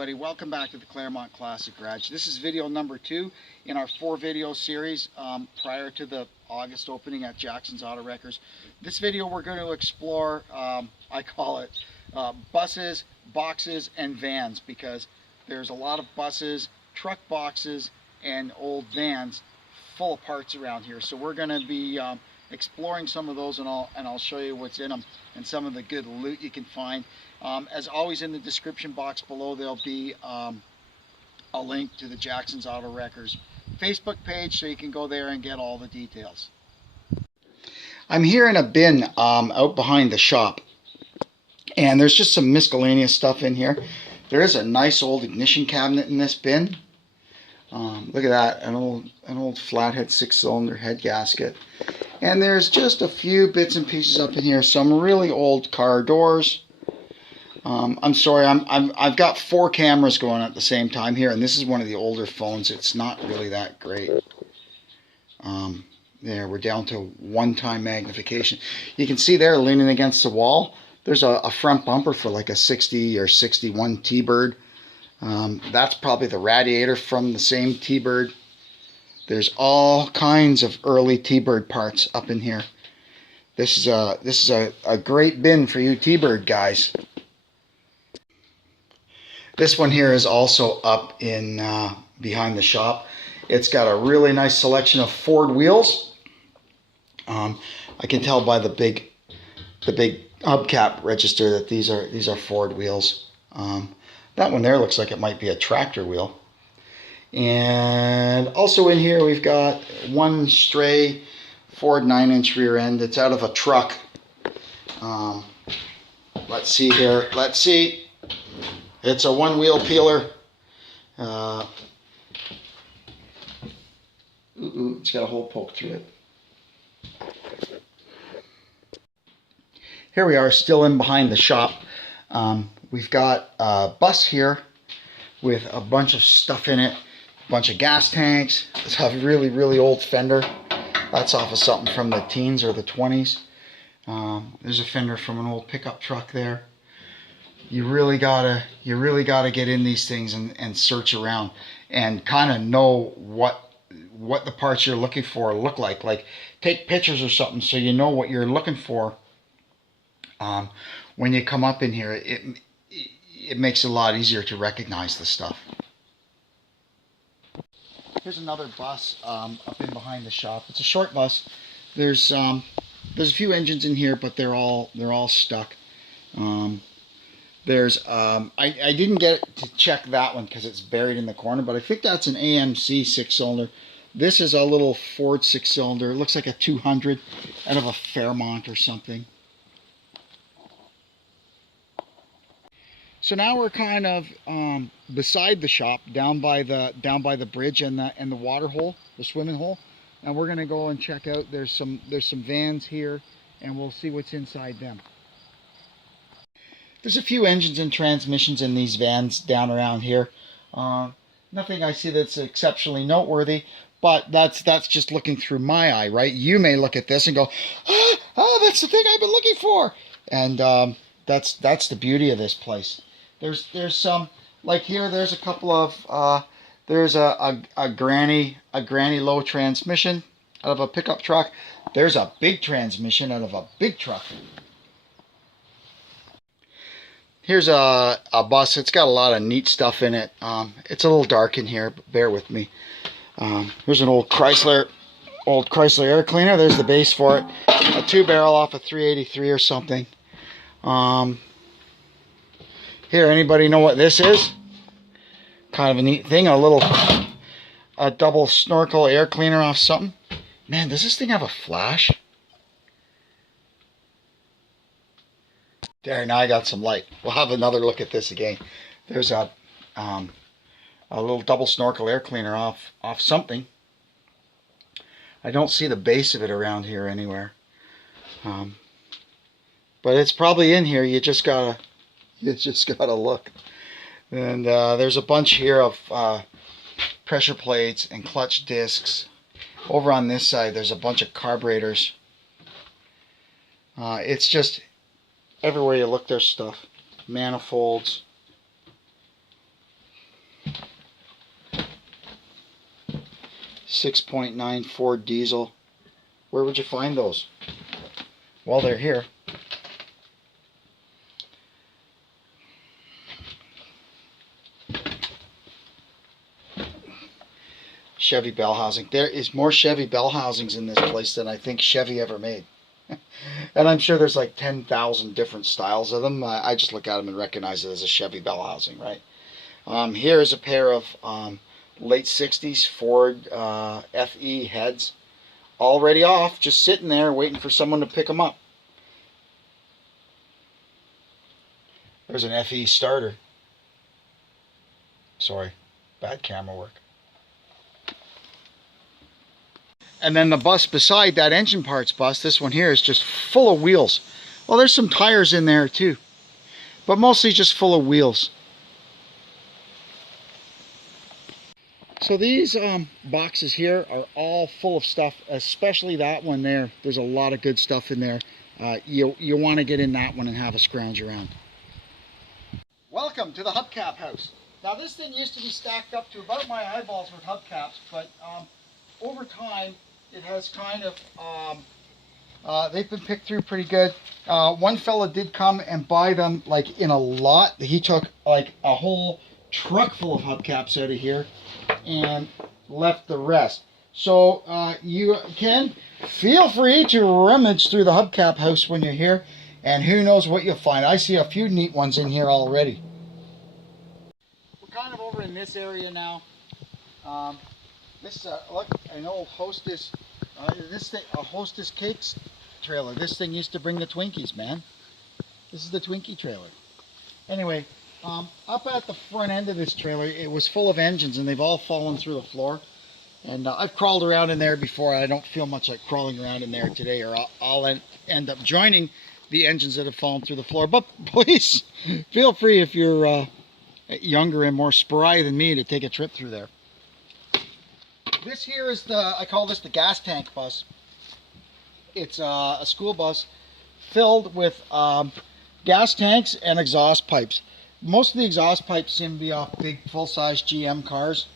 everybody, welcome back to the Claremont Classic Garage. This is video number 2 in our 4-video series prior to the August opening at Jackson's Auto Wreckers. This video we're going to explore, I call it buses, boxes, and vans, because there's a lot of buses, truck boxes, and old vans full of parts around here. So we're going to be exploring some of those, and I'll show you what's in them and some of the good loot you can find. As always, in the description box below there'll be a link to the Jackson's Auto Wreckers Facebook page, so you can go there and get all the details. I'm here in a bin out behind the shop, and there's just some miscellaneous stuff in here. There is a nice old ignition cabinet in this bin. Look at that, an old flathead 6-cylinder head gasket. And there's just a few bits and pieces up in here. Some really old car doors. I'm sorry, I've got 4 cameras going at the same time here, and this is one of the older phones. It's not really that great. There, we're down to 1x magnification. You can see there, leaning against the wall, there's a front bumper for like a 60 or 61 T-Bird. That's probably the radiator from the same T-Bird. There's all kinds of early T-Bird parts up in here. This is a great bin for you T-Bird guys. This one here is also up in behind the shop. It's got a really nice selection of Ford wheels. I can tell by the big hubcap register that these are Ford wheels. That one there looks like it might be a tractor wheel. And also in here we've got one stray Ford 9-inch rear end. It's out of a truck. Let's see here. Let's see. It's a one-wheel peeler. It's got a hole poked through it. Here we are, still in behind the shop. We've got a bus here with a bunch of stuff in it. A bunch of gas tanks. It's a really, really old fender. That's off of something from the teens or the 20s. There's a fender from an old pickup truck there. You really gotta get in these things and search around and kind of know what the parts you're looking for look like. Like, take pictures or something so you know what you're looking for. When you come up in here, it makes it a lot easier to recognize the stuff. Here's another bus up in behind the shop. It's a short bus. There's a few engines in here, but they're all stuck. I didn't get to check that one because it's buried in the corner, but I think that's an AMC 6-cylinder. This is a little Ford 6-cylinder. It looks like a 200 out of a Fairmont or something. So now we're kind of beside the shop, down by the bridge and the water hole, the swimming hole. And we're gonna go and check out. There's some vans here, and we'll see what's inside them. There's a few engines and transmissions in these vans down around here. Nothing I see that's exceptionally noteworthy, but that's just looking through my eye, right? You may look at this and go, oh, that's the thing I've been looking for. And that's the beauty of this place. There's some, like here, there's a couple of, there's a granny low transmission out of a pickup truck. There's a big transmission out of a big truck. Here's a bus. It's got a lot of neat stuff in it. It's a little dark in here, but bear with me. Here's an old Chrysler air cleaner. There's the base for it. A 2-barrel off a 383 or something. Here, anybody know what this is? Kind of a neat thing. A double snorkel air cleaner off something. Man, does this thing have a flash? There, now I got some light. We'll have another look at this again. There's a little double snorkel air cleaner off something. I don't see the base of it around here anywhere. But it's probably in here. You just gotta look. And there's a bunch here of pressure plates and clutch discs. Over on this side, there's a bunch of carburetors. It's just everywhere you look, there's stuff. Manifolds. 6.9 Ford diesel. Where would you find those? Well, they're here. Chevy bell housing. There is more Chevy bell housings in this place than I think Chevy ever made. And I'm sure there's like 10,000 different styles of them. I just look at them and recognize it as a Chevy bell housing, right? Here is a pair of late 60s Ford FE heads, already off, just sitting there waiting for someone to pick them up. There's an FE starter. Sorry, bad camera work. And then the bus beside that engine parts bus, this one here, is just full of wheels. Well, there's some tires in there too, but mostly just full of wheels. So these boxes here are all full of stuff, especially that one there. There's a lot of good stuff in there. You want to get in that one and have a scrounge around. Welcome to the Hubcap house. Now this thing used to be stacked up to about my eyeballs with hubcaps, but over time it has kind of, they've been picked through pretty good. One fella did come and buy them like in a lot. He took like a whole truck full of hubcaps out of here and left the rest. So you can feel free to rummage through the Hubcap house when you're here, and who knows what you'll find. I see a few neat ones in here already. We're kind of over in this area now. This look, an old Hostess. This thing, a Hostess Cakes trailer. This thing used to bring the Twinkies, man. This is the Twinkie trailer. Anyway, up at the front end of this trailer, it was full of engines, and they've all fallen through the floor. And I've crawled around in there before. I don't feel much like crawling around in there today, or I'll end up joining the engines that have fallen through the floor. But please, feel free, if you're younger and more spry than me, to take a trip through there. This here is I call this the gas tank bus. It's a school bus filled with gas tanks and exhaust pipes. Most of the exhaust pipes seem to be off big full-size GM cars.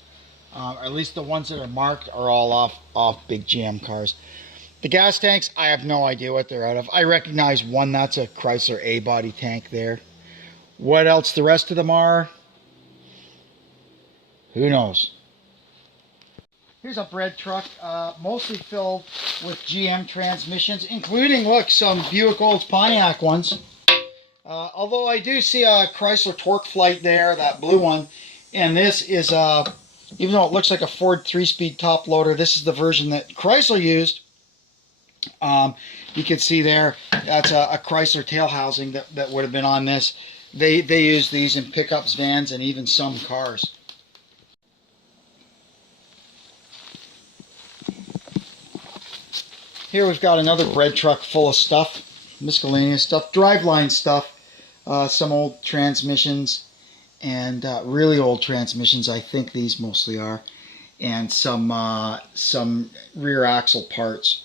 Or at least the ones that are marked are all off big GM cars. The gas tanks, I have no idea what they're out of. I recognize one, that's a Chrysler A-body tank there. What else the rest of them are, who knows. Here's a bread truck, mostly filled with GM transmissions, including, look, some Buick Olds Pontiac ones. Although I do see a Chrysler Torque Flight there, that blue one. And this is, even though it looks like a Ford 3-speed top loader, this is the version that Chrysler used. You can see there, that's a Chrysler tail housing that would have been on this. They use these in pickups, vans, and even some cars. Here we've got another bread truck full of stuff, miscellaneous stuff, driveline stuff, some old transmissions, and really old transmissions, I think these mostly are, and some rear axle parts.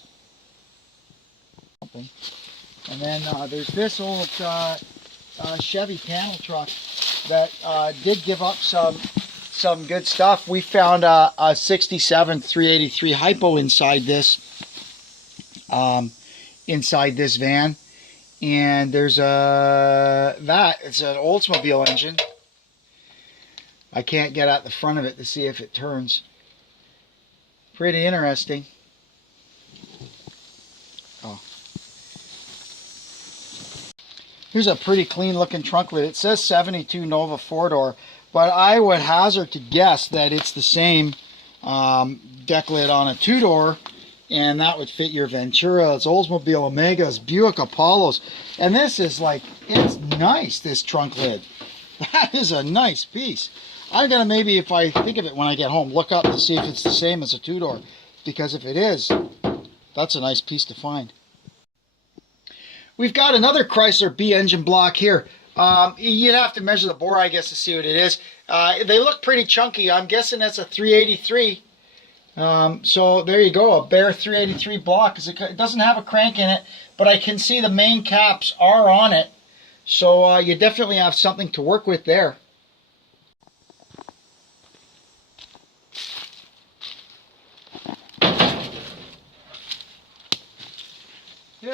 And then there's this old Chevy panel truck that did give up some good stuff. We found a 67 383 hypo inside this van, and there's it's an Oldsmobile engine. I can't get at the front of it to see if it turns. Pretty interesting. Oh, here's a pretty clean looking trunk lid. It says 72 Nova 4-door, but I would hazard to guess that it's the same deck lid on a 2-door. And that would fit your Venturas, Oldsmobile Omegas, Buick Apollos. And this is like, it's nice, this trunk lid. That is a nice piece. I'm going to maybe, if I think of it when I get home, look up to see if it's the same as a 2-door. Because if it is, that's a nice piece to find. We've got another Chrysler B engine block here. You'd have to measure the bore, I guess, to see what it is. They look pretty chunky. I'm guessing that's a 383. So there you go, a bare 383 block. It doesn't have a crank in it, but I can see the main caps are on it. So you definitely have something to work with there.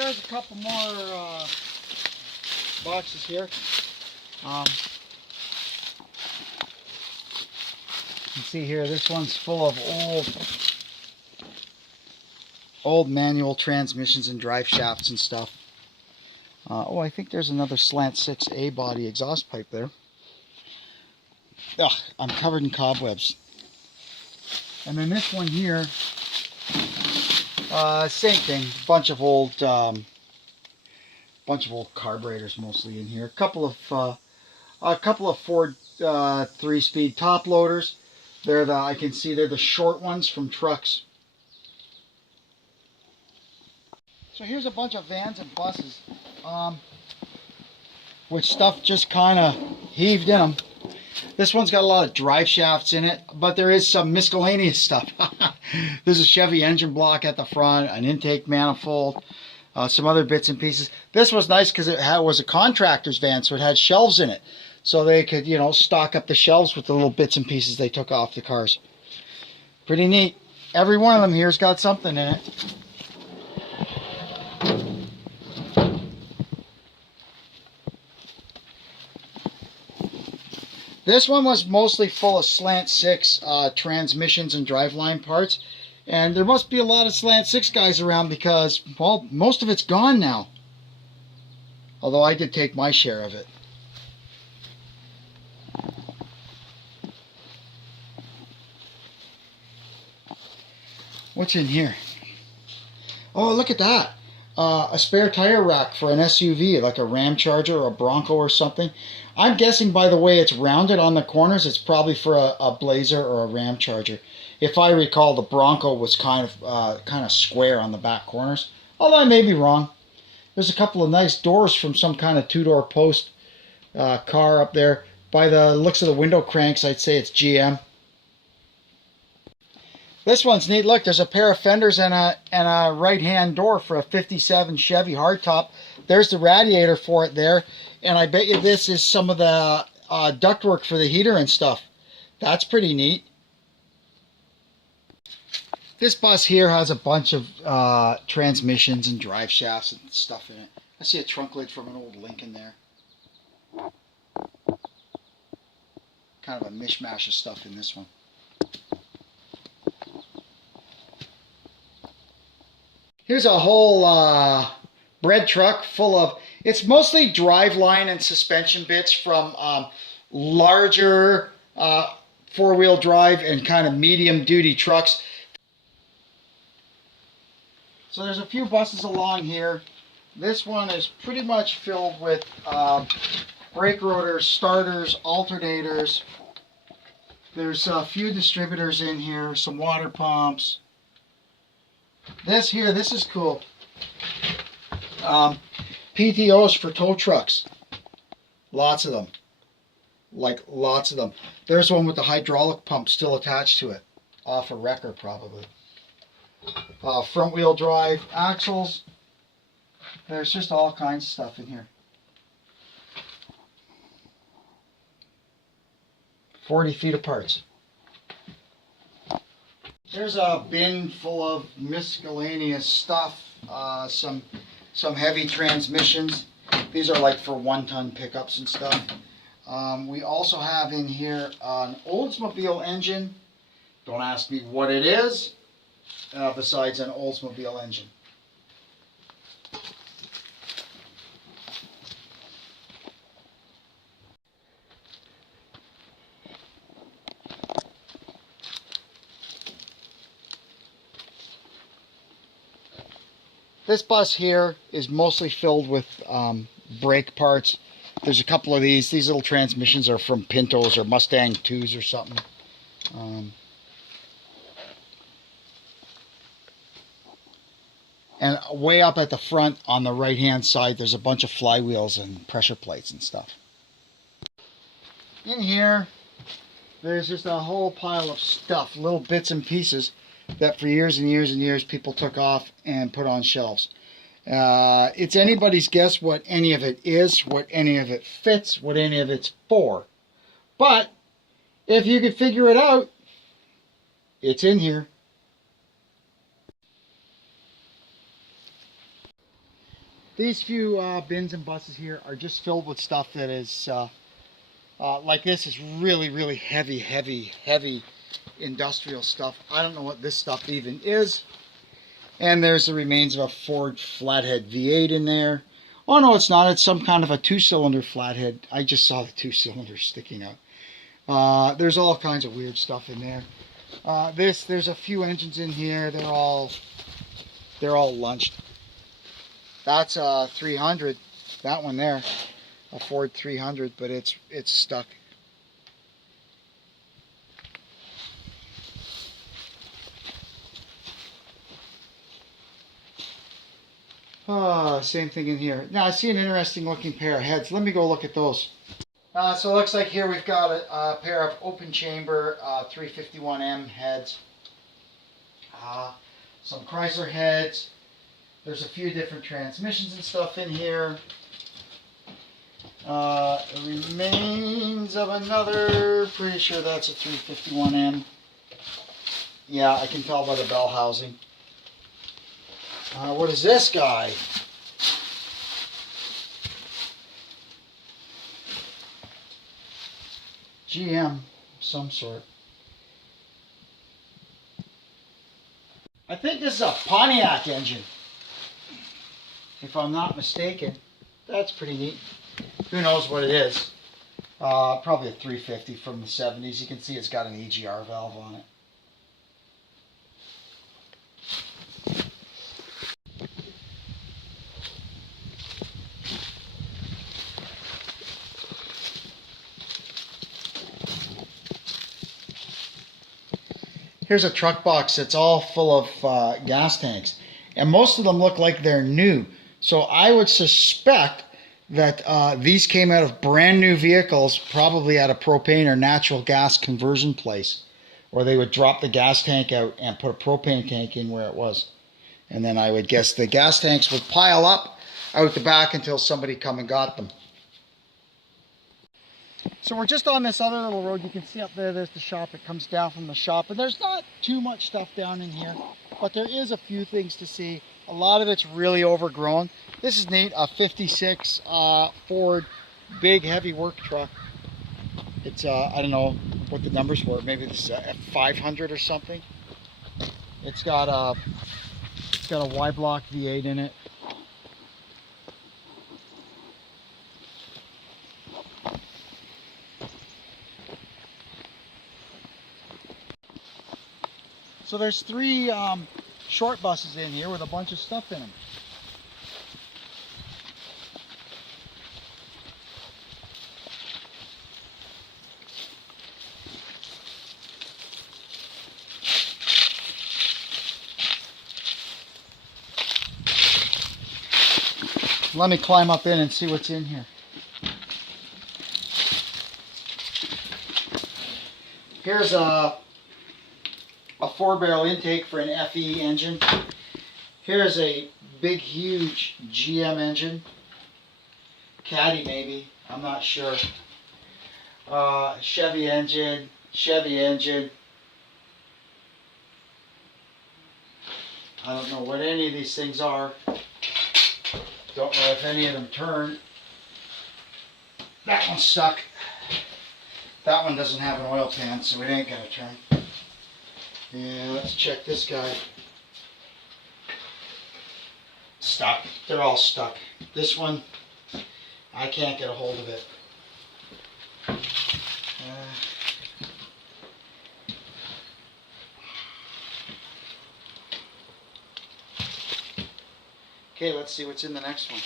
there's a couple more boxes here. You can see here, this one's full of old manual transmissions and drive shafts and stuff. Oh, I think there's another slant 6A body exhaust pipe there. Ugh, I'm covered in cobwebs. And then this one here, same thing. Bunch of old carburetors mostly in here. A couple of Ford 3-speed top loaders. I can see they're the short ones from trucks. So here's a bunch of vans and buses, which stuff just kind of heaved in them. This one's got a lot of drive shafts in it, but there is some miscellaneous stuff. There's a Chevy engine block at the front, an intake manifold, some other bits and pieces. This was nice because it was a contractor's van, so it had shelves in it. So they could, you know, stock up the shelves with the little bits and pieces they took off the cars. Pretty neat. Every one of them here's got something in it. This one was mostly full of slant 6 transmissions and driveline parts. And there must be a lot of slant 6 guys around because, well, most of it's gone now. Although I did take my share of it. What's in here? Oh, look at that. A spare tire rack for an SUV, like a Ram Charger or a Bronco or something. I'm guessing by the way it's rounded on the corners, it's probably for a Blazer or a Ram Charger. If I recall, the Bronco was kind of square on the back corners. Although I may be wrong. There's a couple of nice doors from some kind of two-door post car up there. By the looks of the window cranks, I'd say it's GM. This one's neat. Look, there's a pair of fenders and a right-hand door for a 57 Chevy hardtop. There's the radiator for it there. And I bet you this is some of the ductwork for the heater and stuff. That's pretty neat. This bus here has a bunch of transmissions and drive shafts and stuff in it. I see a trunk lid from an old Lincoln there. Kind of a mishmash of stuff in this one. Here's a whole bread truck full of, it's mostly driveline and suspension bits from larger four-wheel drive and kind of medium-duty trucks. So there's a few buses along here. This one is pretty much filled with brake rotors, starters, alternators. There's a few distributors in here, some water pumps. This here, this is cool. PTOs for tow trucks. Lots of them. Like, lots of them. There's one with the hydraulic pump still attached to it. Off a wrecker, probably. Front wheel drive axles. There's just all kinds of stuff in here. 40 feet of parts. There's a bin full of miscellaneous stuff. Some heavy transmissions. These are like for 1-ton pickups and stuff. We also have in here an Oldsmobile engine. Don't ask me what it is. Besides an Oldsmobile engine. This bus here is mostly filled with brake parts. There's a couple of these. These little transmissions are from Pintos or Mustang 2s or something. And way up at the front on the right hand side there's a bunch of flywheels and pressure plates and stuff. In here there's just a whole pile of stuff, little bits and pieces that for years and years and years people took off and put on shelves. It's anybody's guess what any of it is, what any of it fits, what any of it's for. But if you could figure it out, it's in here. These few bins and buses here are just filled with stuff that is, like this is really, really heavy industrial stuff. I don't know what this stuff even is. And there's the remains of a Ford flathead V8 in there. Oh no, it's not. It's some kind of a 2-cylinder flathead. I just saw the 2 cylinders sticking out. There's all kinds of weird stuff in there. There's a few engines in here. They're all lunched. That's a 300. That one there, a Ford 300, but it's stuck. Same thing in here. Now I see an interesting looking pair of heads. Let me go look at those. So it looks like here we've got a pair of open chamber 351M heads. Some Chrysler heads. There's a few different transmissions and stuff in here. Remains of another, pretty sure that's a 351M. Yeah, I can tell by the bell housing. What is this guy? GM of some sort. I think this is a Pontiac engine, if I'm not mistaken. That's pretty neat. Who knows what it is? Probably a 350 from the 70s. You can see it's got an EGR valve on it. Here's a truck box that's all full of gas tanks. And most of them look like they're new. So I would suspect that these came out of brand new vehicles, probably at a propane or natural gas conversion place. Or they would drop the gas tank out and put a propane tank in where it was. And then I would guess the gas tanks would pile up out the back until somebody come and got them. So we're just on this other little road. You can see up there, there's the shop. It comes down from the shop. And there's not too much stuff down in here, but there is a few things to see. A lot of it's really overgrown. This is neat, a 56 Ford big heavy work truck. It's, I don't know what the numbers were. Maybe this is a 500 or something. It's got a Y-block V8 in it. So there's 3 short buses in here with a bunch of stuff in them. Let me climb up in and see what's in here. Here's a 4-barrel intake for an FE engine. Here's a big, huge GM engine. Caddy maybe, I'm not sure. Chevy engine, Chevy engine. I don't know what any of these things are. Don't know if any of them turn. That one's stuck. That one doesn't have an oil pan, so it ain't gonna turn. Yeah, let's check this guy. Stuck. They're all stuck. This one, I can't get a hold of it. Okay, let's see what's in the next one.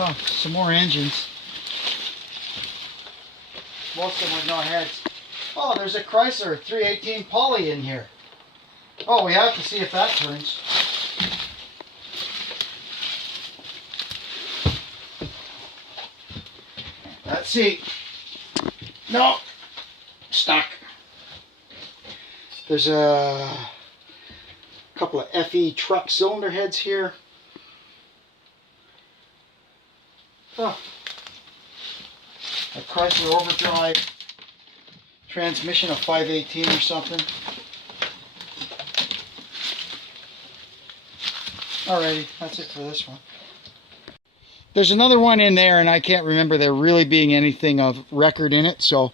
Oh, some more engines. Most of them with no heads. Oh, there's a Chrysler 318 Poly in here. Oh, we have to see if that turns. Let's see. No, stuck. There's a couple of FE truck cylinder heads here. Oh. a Chrysler Overdrive transmission, a 518 or something. Alrighty, that's it for this one. There's another one in there, and I can't remember there really being anything of record in it, so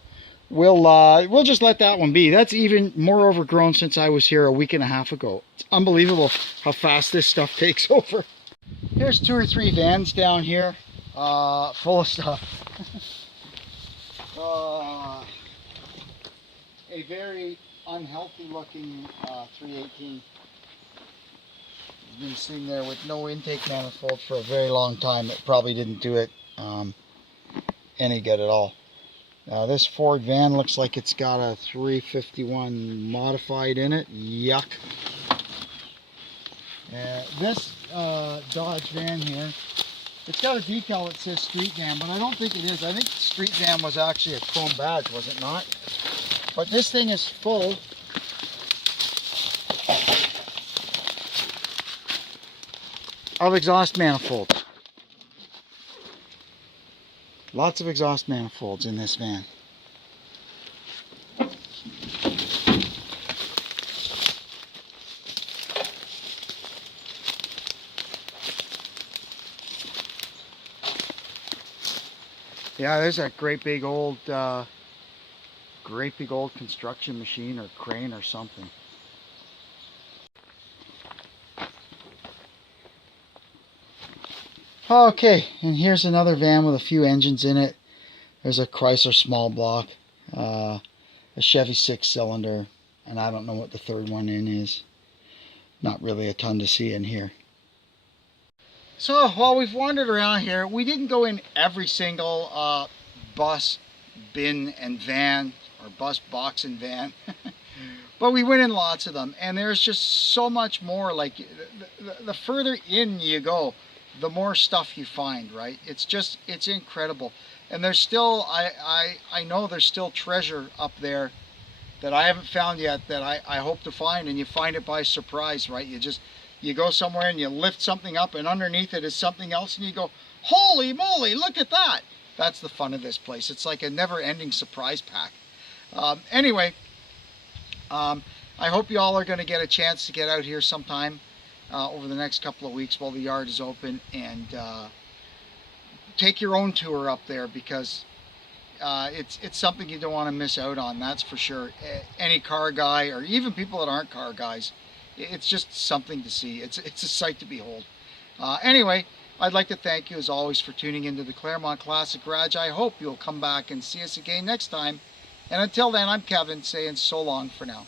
we'll just let that one be. That's even more overgrown since I was here a week and a half ago. It's unbelievable how fast this stuff takes over. Here's 2 or 3 vans down here, full of stuff. A very unhealthy looking 318. Been sitting there with no intake manifold for a very long time. It probably didn't do it any good at all. Now this Ford van looks like it's got a 351 modified in it. Yuck. This Dodge van here, it's got a decal that says street van, but I don't think it is. I think street van was actually a chrome badge, was it not? But this thing is full of exhaust manifolds. Lots of exhaust manifolds in this van. Yeah, there's that great big old construction machine or crane or something. Okay, and here's another van with a few engines in it. There's a Chrysler small block, a Chevy 6-cylinder, and I don't know what the third one in is. Not really a ton to see in here. So while we've wandered around here, we didn't go in every single bus, bin, and van, or bus, box, and van. But we went in lots of them, and there's just so much more. Like the further in you go, the more stuff you find, right? It's incredible. And there's still, I know there's still treasure up there that I haven't found yet that I hope to find, and you find it by surprise, right? You go somewhere and you lift something up and underneath it is something else and you go, holy moly, look at that. That's the fun of this place. It's like a never-ending surprise pack. Anyway, I hope you all are going to get a chance to get out here sometime over the next couple of weeks while the yard is open, and take your own tour up there, because it's something you don't want to miss out on, that's for sure. Any car guy, or even people that aren't car guys, it's just something to see. It's a sight to behold. Anyway, I'd like to thank you as always for tuning into the Claremont Classic Garage. I hope you'll come back and see us again next time. And until then, I'm Kevin saying so long for now.